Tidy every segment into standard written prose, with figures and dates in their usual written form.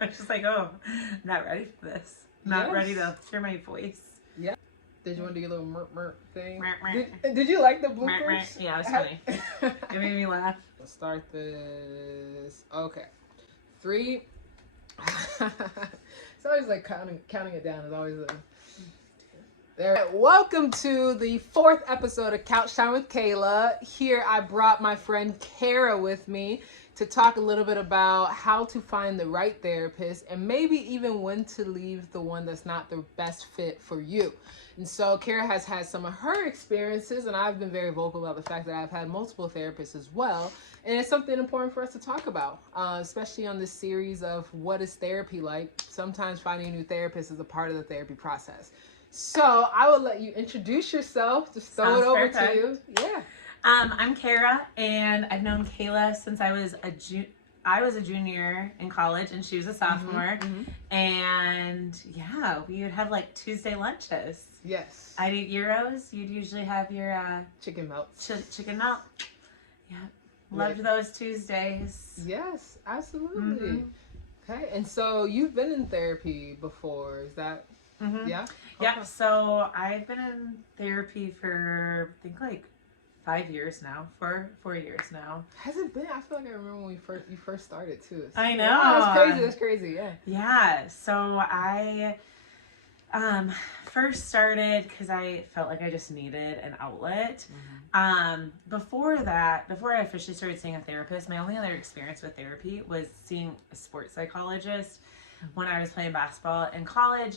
I was just like, oh, I'm not ready for this. Not ready to hear my voice. Yeah. Did you want to do your little merp thing? Merp. Did you like the bloopers? Yeah, it was funny. It made me laugh. Let's start this. Okay. 3. It's always like counting it down is always a... There. Welcome to the 4th episode of Couch Time with Kayla. Here I brought my friend Cara with me to talk a little bit about how to find the right therapist and maybe even when to leave the one that's not the best fit for you. And so Cara has had some of her experiences, and I've been very vocal about the fact that I've had multiple therapists as well. And it's something important for us to talk about, especially on this series of what is therapy like. Sometimes finding a new therapist is a part of the therapy process. So I will let you introduce yourself. Just throw it over to you. Yeah. I'm Cara, and I've known Kayla since I was a junior in college, and she was a sophomore. And yeah, we would have like Tuesday lunches. Yes. I'd eat gyros. You'd usually have your chicken melts. Chicken melt. Yeah. Loved those Tuesdays. Yes, absolutely. Okay, and so you've been in therapy before, is that? Yeah? Yeah, okay. So I've been in therapy for, I think, like 5 years now, 4 years now. Has it been? I feel like I remember when you first started too. So, I know. Wow, that's crazy, yeah. Yeah, so I first started because I felt like I just needed an outlet. Before I officially started seeing a therapist, my only other experience with therapy was seeing a sports psychologist when I was playing basketball in college.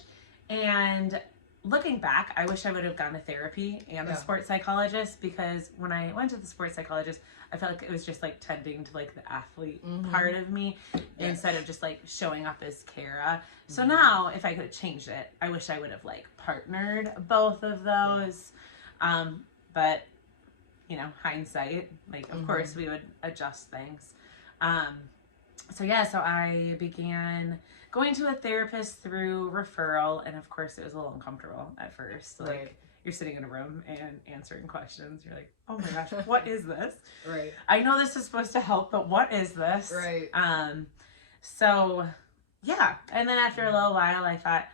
And looking back, I wish I would have gone to therapy and a sports psychologist, because when I went to the sports psychologist, I felt like it was just like tending to like the athlete part of me instead of just like showing up as Cara. So now if I could have changed it, I wish I would have like partnered both of those. But you know, hindsight, like of course we would adjust things. So I began going to a therapist through referral, and of course it was a little uncomfortable at first. Like you're sitting in a room and answering questions. You're like, oh my gosh, what is this? Right. I know this is supposed to help, but what is this? Right. So yeah. And then after a little while I thought,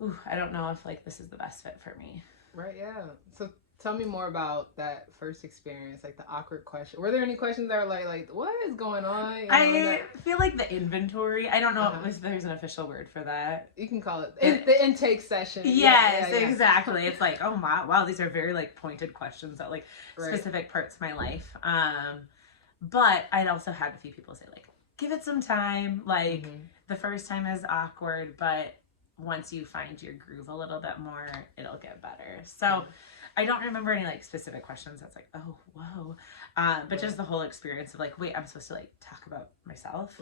ooh, I don't know if like this is the best fit for me. Right, yeah. So tell me more about that first experience, like the awkward question. Were there any questions that were like what is going on? You know, I feel like the inventory. I don't know if there's an official word for that. You can call it the intake session. Yes, exactly. It's like, oh my, wow, these are very like pointed questions at like specific parts of my life. But I'd also had a few people say like, give it some time. Like the first time is awkward, but once you find your groove a little bit more, it'll get better. So I don't remember any like specific questions that's like, oh, whoa. But just the whole experience of like, wait, I'm supposed to like talk about myself.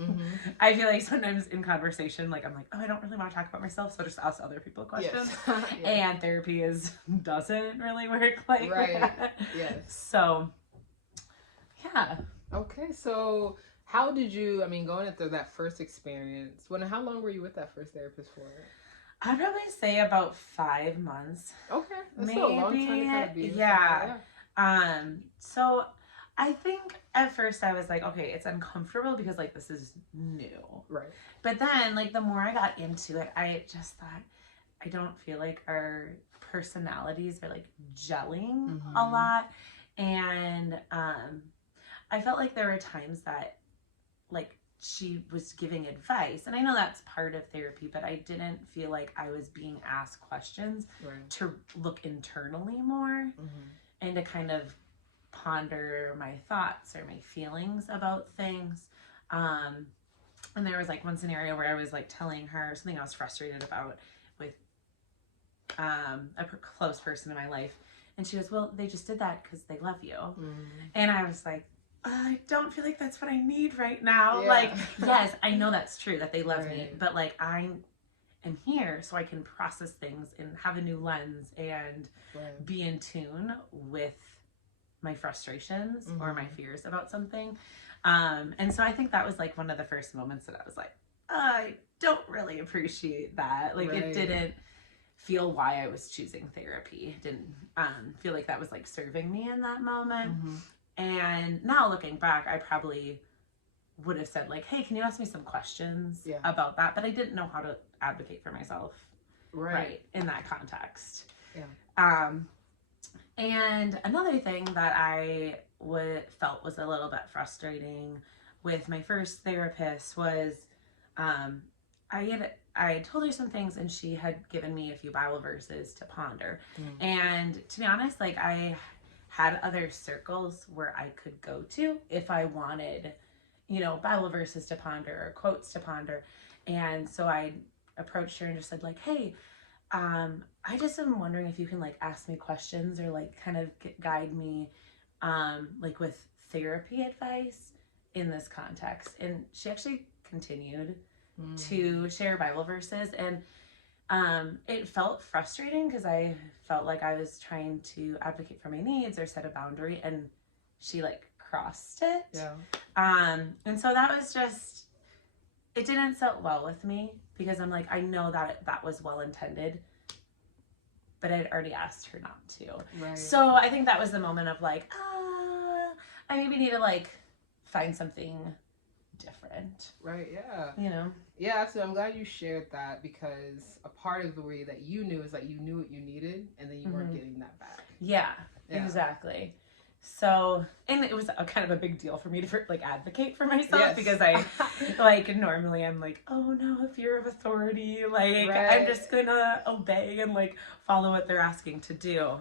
I feel like sometimes in conversation, like I'm like, oh, I don't really want to talk about myself. So just ask other people questions. And therapy doesn't really work like that. Yes. So, yeah. Okay. So how did you, going through that first experience, how long were you with that first therapist for? I'd probably say about 5 months. Okay. That's still a long time to kind of be. Yeah. So I think at first I was like, okay, it's uncomfortable because like this is new. Right. But then like the more I got into it, I just thought, I don't feel like our personalities are like gelling a lot. And I felt like there were times that like she was giving advice, and I know that's part of therapy, but I didn't feel like I was being asked questions to look internally more and to kind of ponder my thoughts or my feelings about things. And there was like one scenario where I was like telling her something I was frustrated about with a close person in my life, and she goes, well, they just did that because they love you. And I was like, I don't feel like that's what I need right now. Like, yes, I know that's true that they love me, but like I am here so I can process things and have a new lens and be in tune with my frustrations or my fears about something. And so I think that was like one of the first moments that I was like, I don't really appreciate that. Like it didn't feel why I was choosing therapy. It didn't feel like that was like serving me in that moment. And now looking back, I probably would have said like, hey, can you ask me some questions Yeah. about that? But I didn't know how to advocate for myself right in that context. Yeah. And another thing that I felt was a little bit frustrating with my first therapist was I told her some things and she had given me a few Bible verses to ponder. And to be honest, like I had other circles where I could go to if I wanted, you know, Bible verses to ponder or quotes to ponder. And so I approached her and just said like, hey, I just am wondering if you can like ask me questions or like kind of guide me like with therapy advice in this context. And she actually continued to share Bible verses, and it felt frustrating because I felt like I was trying to advocate for my needs or set a boundary, and she like crossed it. Yeah. And so that was just, it didn't sit well with me because I'm like, I know that that was well intended, but I'd already asked her not to. Right. So I think that was the moment of like, I maybe need to like find something different. Right. Yeah. You know? Yeah. So I'm glad you shared that, because a part of the way that you knew is that you knew what you needed and then you weren't getting that back. Yeah, exactly. So, and it was kind of a big deal for me to like advocate for myself because I like normally I'm like, oh no, fear of authority, like I'm just gonna obey and like follow what they're asking to do.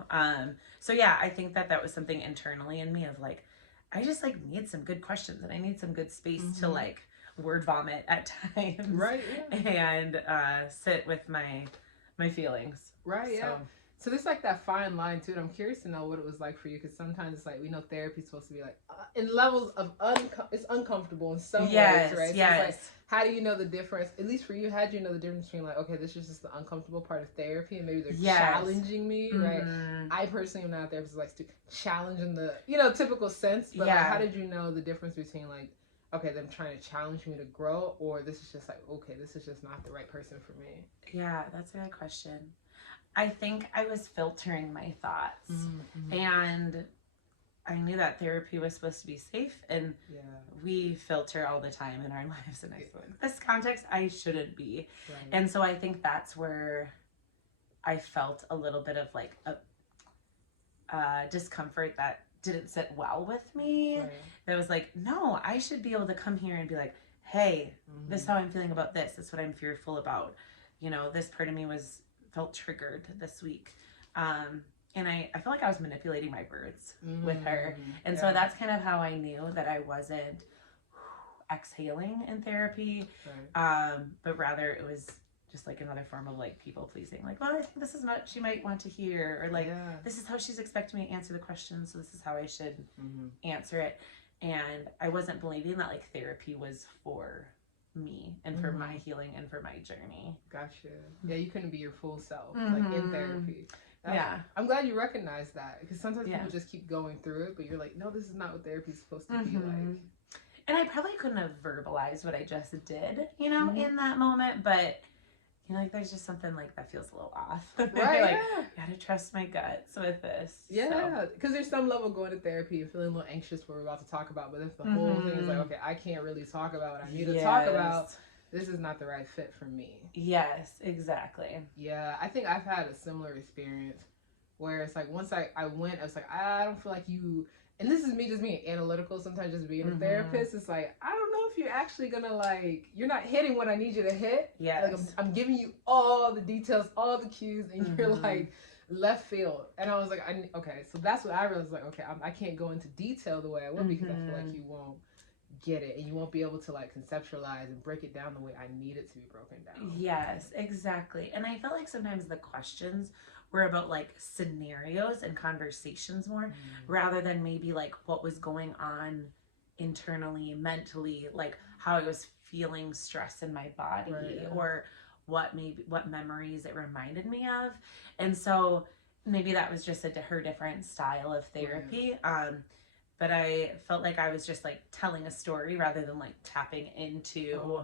So yeah, I think that was something internally in me of like, I just like need some good questions and I need some good space to like word vomit at times, right? Yeah. And sit with my feelings, right? Yeah. So there's like that fine line too, and I'm curious to know what it was like for you, because sometimes it's like we know therapy's supposed to be like in levels of it's uncomfortable in some ways, right? So it's like, how do you know the difference? At least for you, how do you know the difference between like, okay, this is just the uncomfortable part of therapy, and maybe they're challenging me, right? I personally am not a therapist who likes to challenge in the typical sense, but like, how did you know the difference between like, okay, them trying to challenge me to grow, or this is just like, okay, this is just not the right person for me? Yeah, that's a good question. I think I was filtering my thoughts, and I knew that therapy was supposed to be safe, and we filter all the time in our lives. And I thought, this context, I shouldn't be. And so I think that's where I felt a little bit of like a discomfort that didn't sit well with me. That was like, no, I should be able to come here and be like, hey, this is how I'm feeling about this. This is what I'm fearful about. You know, this part of me felt triggered this week. And I felt like I was manipulating my words with her. And so that's kind of how I knew that I wasn't exhaling in therapy. But rather it was just like another form of like people pleasing. Like, well, I think this is what she might want to hear. Or like, this is how she's expecting me to answer the question. So this is how I should answer it. And I wasn't believing that like therapy was for me and for my healing and for my journey. Gotcha. Yeah, you couldn't be your full self like in therapy. I'm glad you recognize that, because sometimes people just keep going through it, but you're like, no, this is not what therapy is supposed to be like. And I probably couldn't have verbalized what I just did, you know, in that moment, but you know, like there's just something like that feels a little off. Right. Like, gotta trust my guts with this. Yeah, because there's some level going to therapy and feeling a little anxious for what we're about to talk about, but if the whole thing is like, okay, I can't really talk about what I need to talk about, this is not the right fit for me. Yes, exactly. Yeah, I think I've had a similar experience where it's like once I went, I was like, I don't feel like you, and this is me just being analytical, sometimes just being a therapist, it's like, I don't know if you're actually gonna like, you're not hitting what I need you to hit. Yes. Like I'm giving you all the details, all the cues, and you're like left field. And I was like, okay, so that's what I realized, like, okay, I can't go into detail the way I would because I feel like you won't get it and you won't be able to like conceptualize and break it down the way I need it to be broken down. Yes, exactly. And I felt like sometimes the questions were about like scenarios and conversations more rather than maybe like what was going on internally, mentally, like how I was feeling stress in my body or what memories it reminded me of. And so maybe that was just her different style of therapy. But I felt like I was just like telling a story rather than like tapping into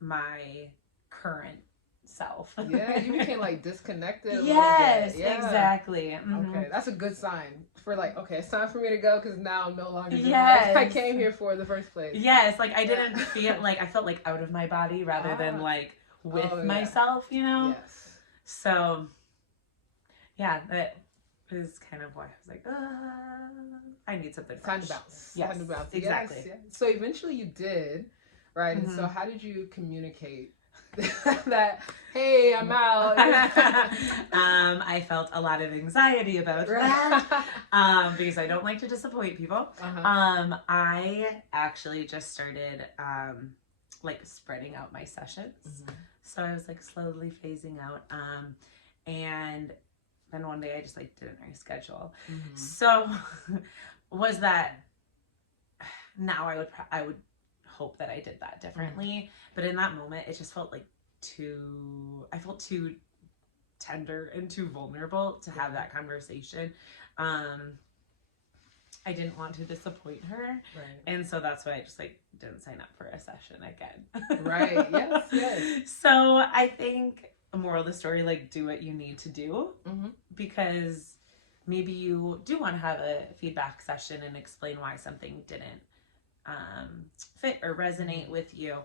my current self. Yeah, you became like disconnected a Yes, little bit. Yeah. exactly. Mm-hmm. Okay, that's a good sign for like, okay, it's time for me to go because now I'm no longer doing Yes. what I came here for in the first place. Yes, like I didn't feel like, I felt like out of my body rather than like with myself, you know? Yes. So, yeah, that is kind of why I was like, I need something fresh. Time to bounce. Yes, Time to bounce. exactly. Yes, yes. So eventually you did, right? And so how did you communicate that, hey, I'm out? I felt a lot of anxiety about that because I don't like to disappoint people. I actually just started like spreading out my sessions. So I was like slowly phasing out. And then one day I just like didn't reschedule. So was that now I would hope that I did that differently. But in that moment, it just felt like I felt too tender and too vulnerable to have that conversation. I didn't want to disappoint her. And so that's why I just like didn't sign up for a session again. Right. Yes, yes. So I think the moral of the story, like, do what you need to do because maybe you do want to have a feedback session and explain why something didn't fit or resonate with you.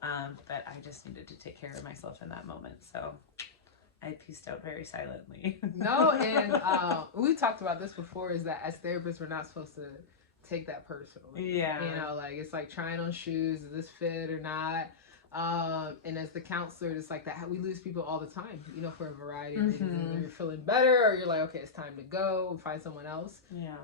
But I just needed to take care of myself in that moment. So I pieced out very silently. No, and we talked about this before, is that as therapists, we're not supposed to take that personally. Yeah. You know, like it's like trying on shoes, does this fit or not? And as the counselor, it's like that. We lose people all the time, you know, for a variety of reasons. Either you're feeling better or you're like, okay, it's time to go and find someone else. Yeah.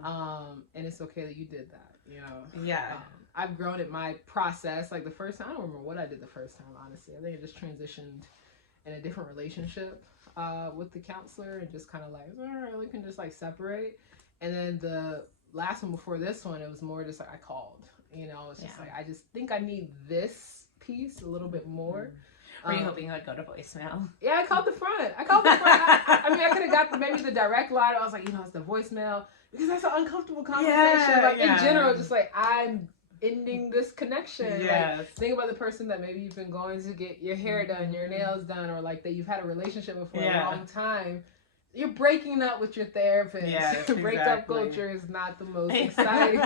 And it's okay that you did that, you know. Yeah. I've grown at my process. Like the first time, I don't remember what I did the first time, honestly. I think I just transitioned in a different relationship with the counselor and just kind of like, all right, we can just like separate. And then the last one before this one, it was more just like I called, you know, it's just like, I just think I need this piece a little bit more. Were you hoping it would go to voicemail? Yeah, I called the front. I mean, I could have got maybe the direct line. I was like, you know, it's the voicemail because that's an uncomfortable conversation. In general, just like I'm ending this connection. Like, think about the person that maybe you've been going to get your hair done, your nails done, or like that you've had a relationship with for a long time. You're breaking up with your therapist. Yes, Breakup culture is not the most exciting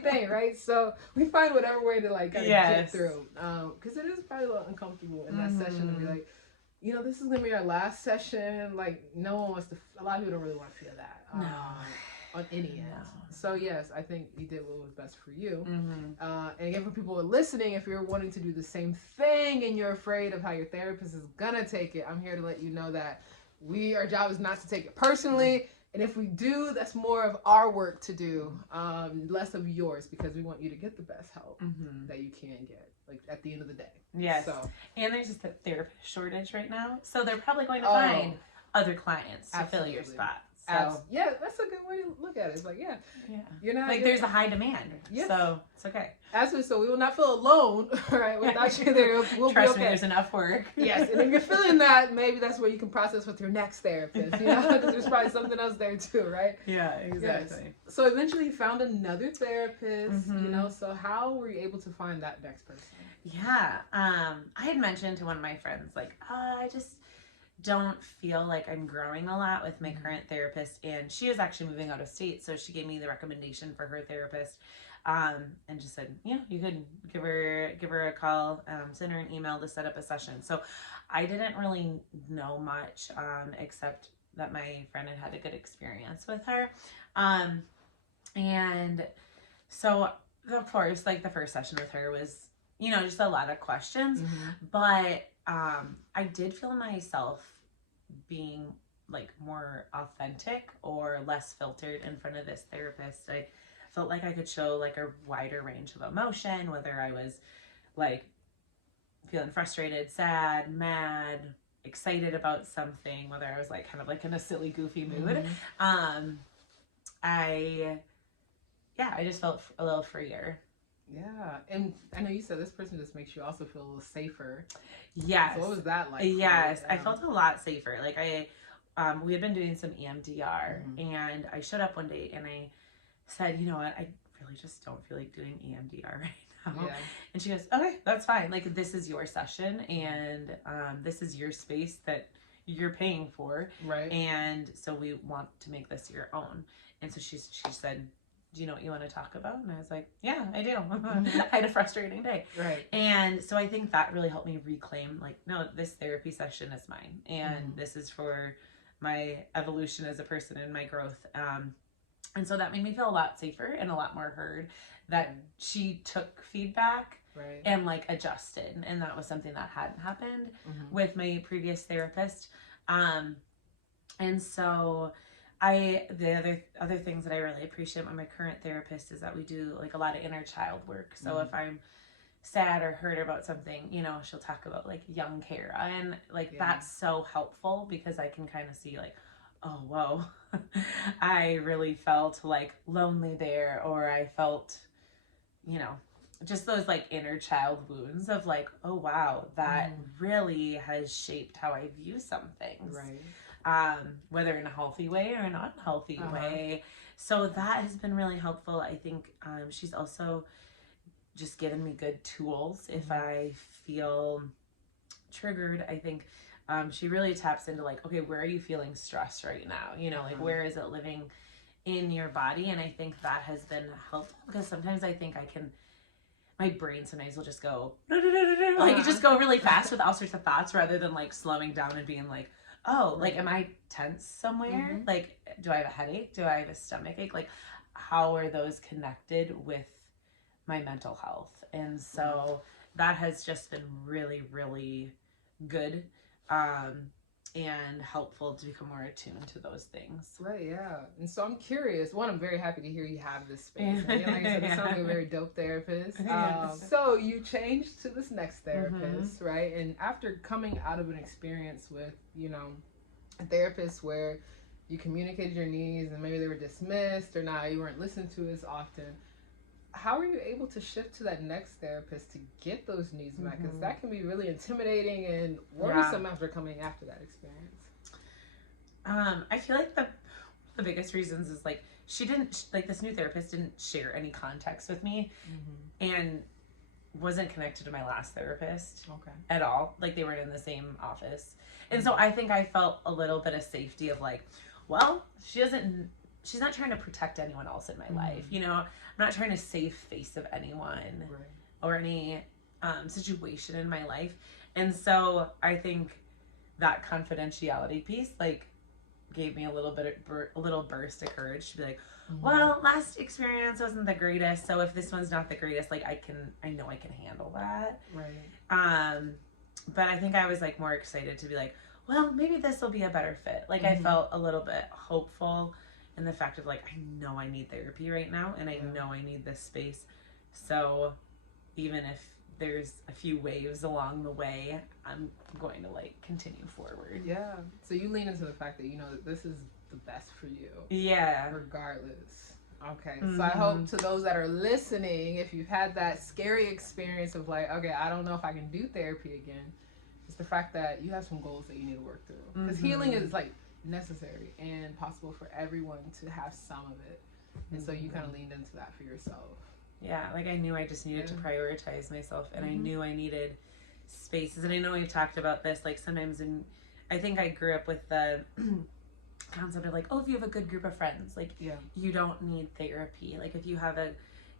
thing, right? So we find whatever way to like kind of get through, because it is probably a little uncomfortable in that session to be like, you know, this is gonna be our last session. Like, no one wants to. A lot of people don't really want to feel that. On any end. So yes, I think you did what was best for you. And again, for people who are listening, if you're wanting to do the same thing and you're afraid of how your therapist is gonna take it, I'm here to let you know that our job is not to take it personally. And if we do, that's more of our work to do, less of yours, because we want you to get the best help that you can get, like at the end of the day. Yes. So. And there's just a therapist shortage right now. So they're probably going to find other clients to fill your spot. So. Yeah, that's a good way to look at it. It's like, you're not like there's a high demand, so it's okay. Absolutely. So we will not feel alone, right? Without you there, we'll Trust be okay. me, there's enough work. Yes, and if you're feeling that, maybe that's where you can process with your next therapist. You know, because there's probably something else there too, right? Yeah, exactly. Yes. So eventually, you found another therapist. You know, so how were you able to find that next person? Yeah, I had mentioned to one of my friends, like, I just don't feel like I'm growing a lot with my current therapist, and she is actually moving out of state, so she gave me the recommendation for her therapist, and just said, you could give her a call, send her an email to set up a session. So I didn't really know much, except that my friend had a good experience with her, and so of course, like the first session with her was, just a lot of questions, but I did feel myself being like more authentic or less filtered in front of this therapist. I felt like I could show like a wider range of emotion, whether I was like feeling frustrated, sad, mad, excited about something, whether I was like kind of like in a silly, goofy mood. I just felt a little freer. Yeah, and I know you said this person just makes you also feel a little safer. Yes. So what was that like? Yes, I felt a lot safer. Like we had been doing some EMDR, and I showed up one day and I said, you know what, I really just don't feel like doing EMDR right Yeah. And she goes, okay, that's fine. Like, this is your session, and this is your space that you're paying for. Right. And so we want to make this your own. And so she said, do you know what you want to talk about? And I was like, yeah, I do. I had a frustrating day. Right. And so I think that really helped me reclaim, like, no, this therapy session is mine. And this is for my evolution as a person and my growth. And so that made me feel a lot safer and a lot more heard, that she took feedback and like adjusted. And that was something that hadn't happened with my previous therapist. And so the other things that I really appreciate with my current therapist is that we do like a lot of inner child work. So if I'm sad or hurt about something, you know, she'll talk about like young Cara, and like that's so helpful because I can kind of see like, oh, whoa, I really felt like lonely there, or I felt, you know, just those like inner child wounds of like, oh, wow, that really has shaped how I view some things. Whether in a healthy way or an unhealthy way. So that has been really helpful. I think she's also just given me good tools if I feel triggered. I think she really taps into like, okay, where are you feeling stress right now? You know, like where is it living in your body? And I think that has been helpful because sometimes I think my brain sometimes will just go, like you just go really fast with all sorts of thoughts rather than like slowing down and being like, oh, like, am I tense somewhere? Like, do I have a headache? Do I have a stomach ache? Like, how are those connected with my mental health? And so that has just been really, really good and helpful to become more attuned to those things. Right, yeah. And so I'm curious. One, I'm very happy to hear you have this space. Right? Like I said, it sounds like a very dope therapist. So you changed to this next therapist, right? And after coming out of an experience with, you know, a therapist where you communicated your needs and maybe they were dismissed or not, you weren't listened to as often, how are you able to shift to that next therapist to get those needs met? Because that can be really intimidating and worrisome after coming after that experience. I feel like the biggest reasons is like she didn't, like this new therapist didn't share any context with me and wasn't connected to my last therapist at all. Like they weren't in the same office. And so I think I felt a little bit of safety of like, well, she's not trying to protect anyone else in my life. You know, I'm not trying to save face of anyone or any situation in my life. And so I think that confidentiality piece, like, gave me a little burst of courage to be like, well, last experience wasn't the greatest, so if this one's not the greatest, like I know I can handle that. But I think I was like more excited to be like, well, maybe this will be a better fit. Like I felt a little bit hopeful in the fact of like, I know I need therapy right now, and I know I need this space. So even if there's a few waves along the way, I'm going to like continue forward. Yeah. So you lean into the fact that you know that this is the best for you. Yeah. Regardless. Okay. So I hope to those that are listening, if you've had that scary experience of like, okay, I don't know if I can do therapy again, it's the fact that you have some goals that you need to work through. Because healing is like necessary and possible for everyone to have some of it. And so you kind of leaned into that for yourself. Yeah, like I knew I just needed to prioritize myself, and I knew I needed spaces. And I know we've talked about this, like sometimes I think I grew up with the concept of like, oh, if you have a good group of friends, like you don't need therapy. Like if you have a,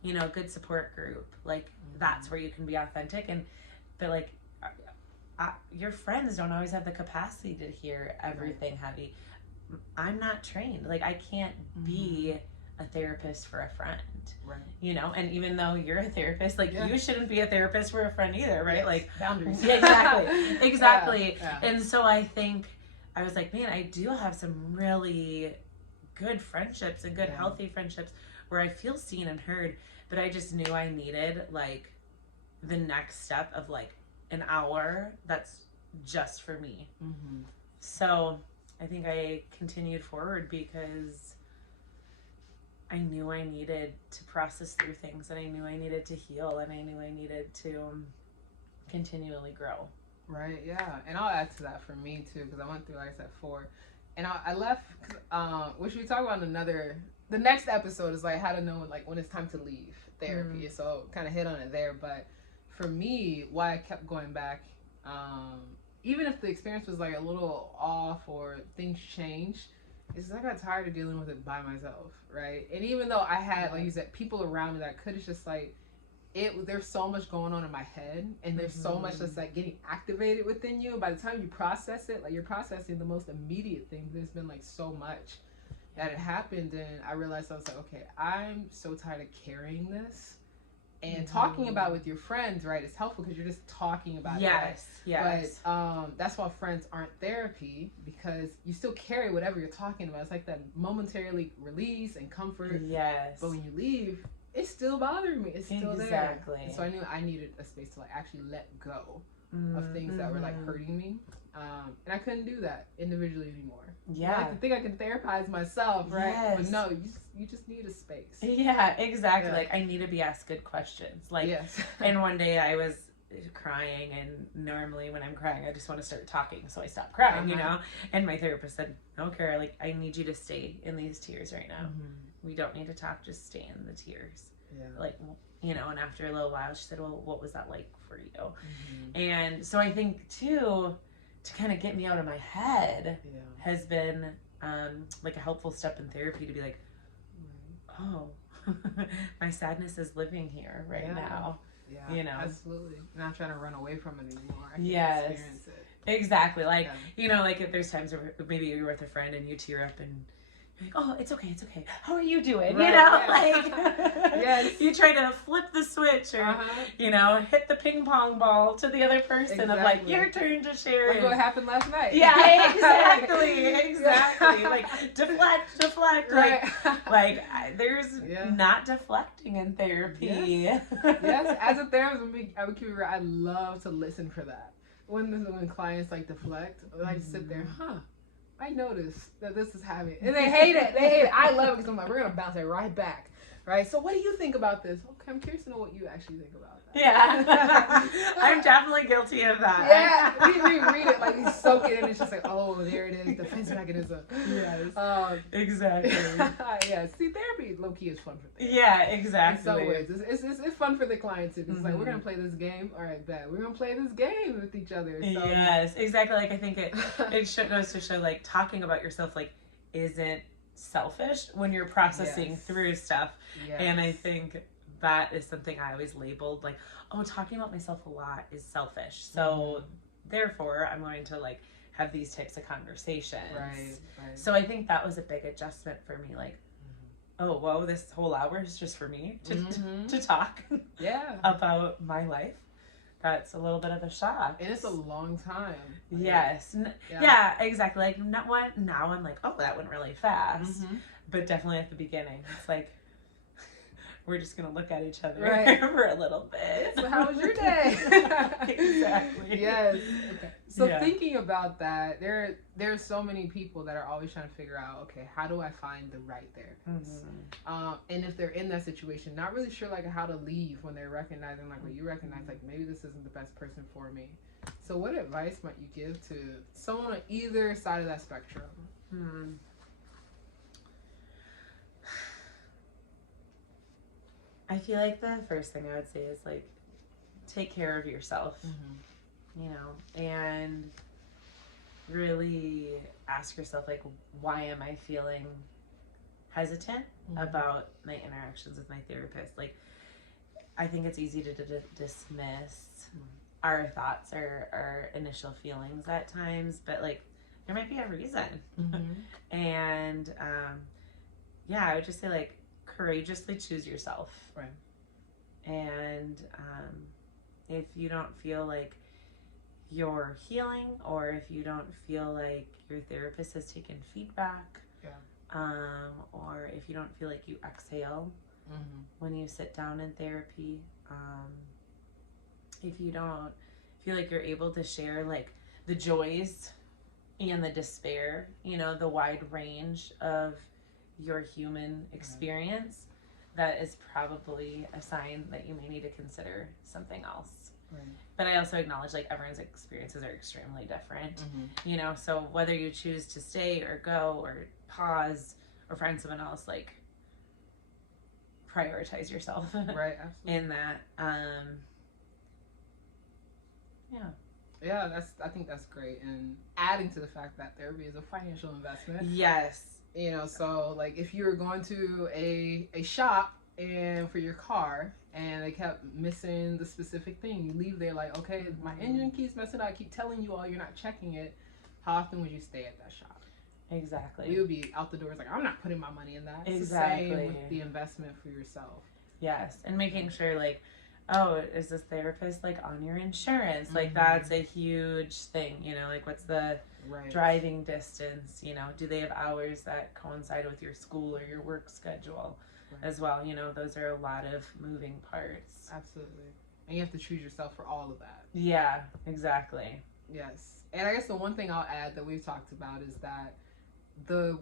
you know, good support group, like that's where you can be authentic. But like your friends don't always have the capacity to hear everything heavy. I'm not trained. Like I can't be a therapist for a friend, you know, and even though you're a therapist, like you shouldn't be a therapist for a friend either, right? Like boundaries. Exactly. And so I think I was like, man, I do have some really good friendships and good healthy friendships where I feel seen and heard, but I just knew I needed like the next step of like an hour that's just for me. So I think I continued forward because I knew I needed to process through things, and I knew I needed to heal, and I knew I needed to continually grow. Right, yeah. And I'll add to that for me too, because I went through, like I said, 4. And I left, which we talk about in another the next episode is like how to know when it's time to leave therapy. So kind of hit on it there. But for me, why I kept going back, even if the experience was like a little off or things changed, is I got tired of dealing with it by myself, right? And even though I had, like you said, people around me that could, it's just like there's so much going on in my head, and there's so much that's like getting activated within you. By the time you process it, like you're processing the most immediate thing. There's been like so much that had happened, and I realized I was like, okay, I'm so tired of carrying this. And talking about it with your friends, right, is helpful because you're just talking about it. Yes. But that's why friends aren't therapy, because you still carry whatever you're talking about. It's like that momentarily release and comfort. Yes. But when you leave, it's still bothering me. It's still there. Exactly. And so I knew I needed a space to like actually let go of things that were like hurting me. And I couldn't do that individually anymore. Yeah. I think I can therapize myself, right? Yes. But no, you just need a space. Yeah, exactly. Yeah. Like, I need to be asked good questions. Like, yes. And one day I was crying, and normally when I'm crying, I just want to start talking, so I stop crying, you know? And my therapist said, no, Cara, like, I need you to stay in these tears right now. We don't need to talk, just stay in the tears. Yeah. Like, you know, and after a little while, she said, well, what was that like for you? And so I think, too, to kind of get me out of my head has been like a helpful step in therapy to be like, oh, my sadness is living here right now. Yeah, you know, absolutely. Not trying to run away from it anymore. I can experience it. Exactly. Like, you know, like if there's times where maybe you're with a friend and you tear up and you're like, oh, it's okay. How are you doing? Right, you know, like, you try to flip the switch or, you know, hit the ping pong ball to the other person of like, your turn to share. Like what happened last night. Yeah, exactly. Like, deflect. Right. Like there's not deflecting in therapy. Yes, as a therapist, I would keep it real. I love to listen for that. When clients like deflect, I sit there, I noticed that this is happening. And they hate it. I love it because I'm like, we're going to bounce it right back. Right? So what do you think about this? Okay, I'm curious to know what you actually think about that. Yeah. I'm definitely guilty of that. Yeah. We read it like we soak it in. It's just like, oh, there it is. Defense mechanism. Yes. Exactly. Yeah. See, therapy low-key is fun for therapy. Yeah, exactly. In some ways. It's fun for the client too. It's like, we're going to play this game. All right, bet. We're going to play this game with each other. So. Yes, exactly. Like, I think it goes to show, like, talking about yourself, like, isn't selfish when you're processing through stuff. And I think that is something I always labeled like, oh, talking about myself a lot is selfish. So therefore I'm going to like have these types of conversations. Right. So I think that was a big adjustment for me. Like, oh, whoa, this whole hour is just for me to talk about my life. That's a little bit of a shock. And it's a long time. Yes. Yeah, exactly. Like, now I'm like, oh, that went really fast. But definitely at the beginning, it's like, we're just going to look at each other for a little bit. So how was your day? Exactly. Yes. Okay. So thinking about that, there's so many people that are always trying to figure out, okay, how do I find the right therapist? And if they're in that situation, not really sure like how to leave when they're recognizing like what you recognize, like maybe this isn't the best person for me. So what advice might you give to someone on either side of that spectrum? I feel like the first thing I would say is like, take care of yourself, you know, and really ask yourself, like, why am I feeling hesitant about my interactions with my therapist? Like, I think it's easy to dismiss our thoughts or our initial feelings at times, but like, there might be a reason. And I would just say like, courageously choose yourself. Right. And if you don't feel like you're healing, or if you don't feel like your therapist has taken feedback, or if you don't feel like you exhale when you sit down in therapy, if you don't feel like you're able to share like the joys and the despair, you know, the wide range of your human experience, that is probably a sign that you may need to consider something else. But I also acknowledge like everyone's experiences are extremely different, you know, so whether you choose to stay or go or pause or find someone else, like, prioritize yourself Right, absolutely. in that. Yeah, I think that's great. And adding to the fact that therapy is a financial investment. Yes. You know, so like if you were going to a shop and for your car and they kept missing the specific thing, you leave there like, okay, my engine keeps messing up. I keep telling you all you're not checking it. How often would you stay at that shop? Exactly. We would be out the doors like, I'm not putting my money in that. It's Exactly. the same with the investment for yourself. Yes, and making sure like, oh, is this therapist like on your insurance? Like that's a huge thing, you know, like what's the driving distance, you know, do they have hours that coincide with your school or your work schedule as well? You know, those are a lot of moving parts. Absolutely. And you have to choose yourself for all of that. Yeah, exactly. Yes. And I guess the one thing I'll add that we've talked about is that the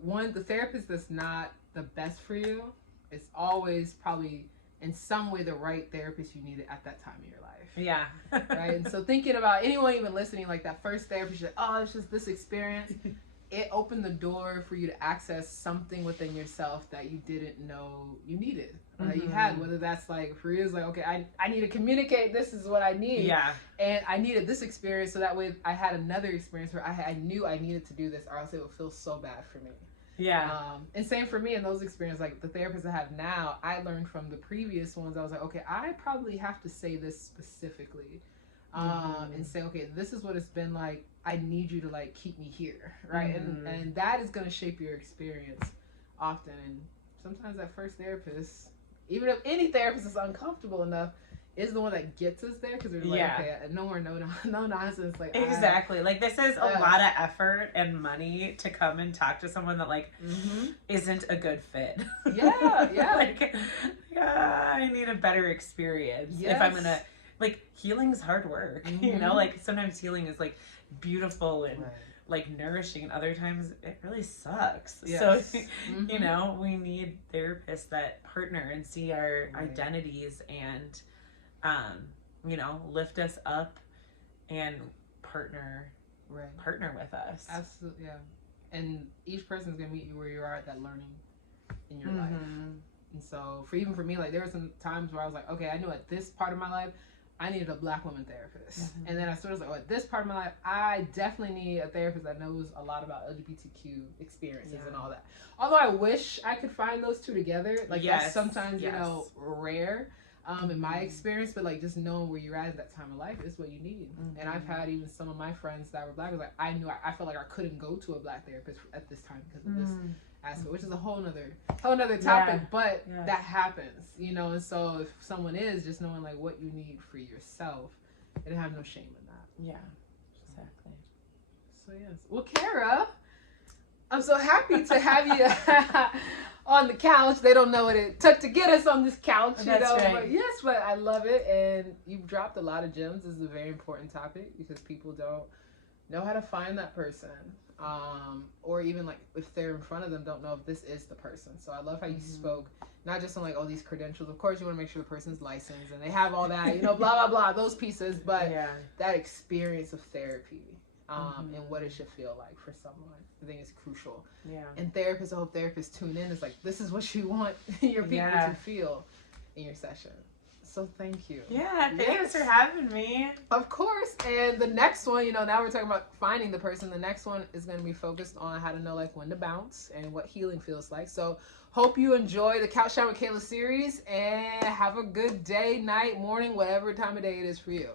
therapist that's not the best for you is always probably in some way the right therapist you needed at that time in your life. Yeah. Right. And so thinking about anyone even listening, like that first therapist, you're like, oh, it's just this experience. It opened the door for you to access something within yourself that you didn't know you needed, that you had, whether that's like for you, it's like, okay, I need to communicate, this is what I need. Yeah. And I needed this experience so that way I had another experience where I knew I needed to do this or else it would feel so bad for me. Yeah. And same for me in those experiences, like the therapists I have now, I learned from the previous ones. I was like, okay, I probably have to say this specifically, and say, okay, this is what it's been like. I need you to like keep me here, right? And that is going to shape your experience often. And sometimes that first therapist, even if any therapist is uncomfortable enough, is the one that gets us there because they're like, okay, no more no nonsense. Like exactly, like this is a lot of effort and money to come and talk to someone that like isn't a good fit. Yeah. Like, I need a better experience if I'm gonna like healing's hard work. You know, like sometimes healing is like beautiful and like nourishing, and other times it really sucks. So you know, we need therapists that partner and see our identities and you know, lift us up and partner with us. Absolutely, yeah. And each person's gonna meet you where you are at that learning in your life. And so for me, like there were some times where I was like, okay, I knew at this part of my life I needed a Black woman therapist. And then I sort of was like, oh, at this part of my life I definitely need a therapist that knows a lot about LGBTQ experiences and all that. Although I wish I could find those two together. Like that's sometimes you know, rare. In my experience, but like just knowing where you're at that time of life is what you need. And I've had even some of my friends that were Black, was like, I felt like I couldn't go to a Black therapist at this time because of this aspect, which is a whole nother topic, but that happens, you know. And so if someone is just knowing like what you need for yourself, and have no shame in that. Yeah, exactly. So yes, well, Cara, I'm so happy to have you on the couch. They don't know what it took to get us on this couch, you know. But yes, but I love it, and you've dropped a lot of gems. This is a very important topic because people don't know how to find that person, or even like if they're in front of them, don't know if this is the person. So I love how you spoke, not just on like, oh, these credentials. Of course, you want to make sure the person's licensed and they have all that, you know, blah blah blah, those pieces. But that experience of therapy. And what it should feel like for someone, I think is crucial. Yeah. And therapists, I hope therapists tune in. It's like, this is what you want your people to feel in your session. So thank you. Yeah, thanks for having me. Of course. And the next one, you know, now we're talking about finding the person. The next one is going to be focused on how to know like when to bounce and what healing feels like. So hope you enjoy the Couch Time with Kayla series, and have a good day, night, morning, whatever time of day it is for you.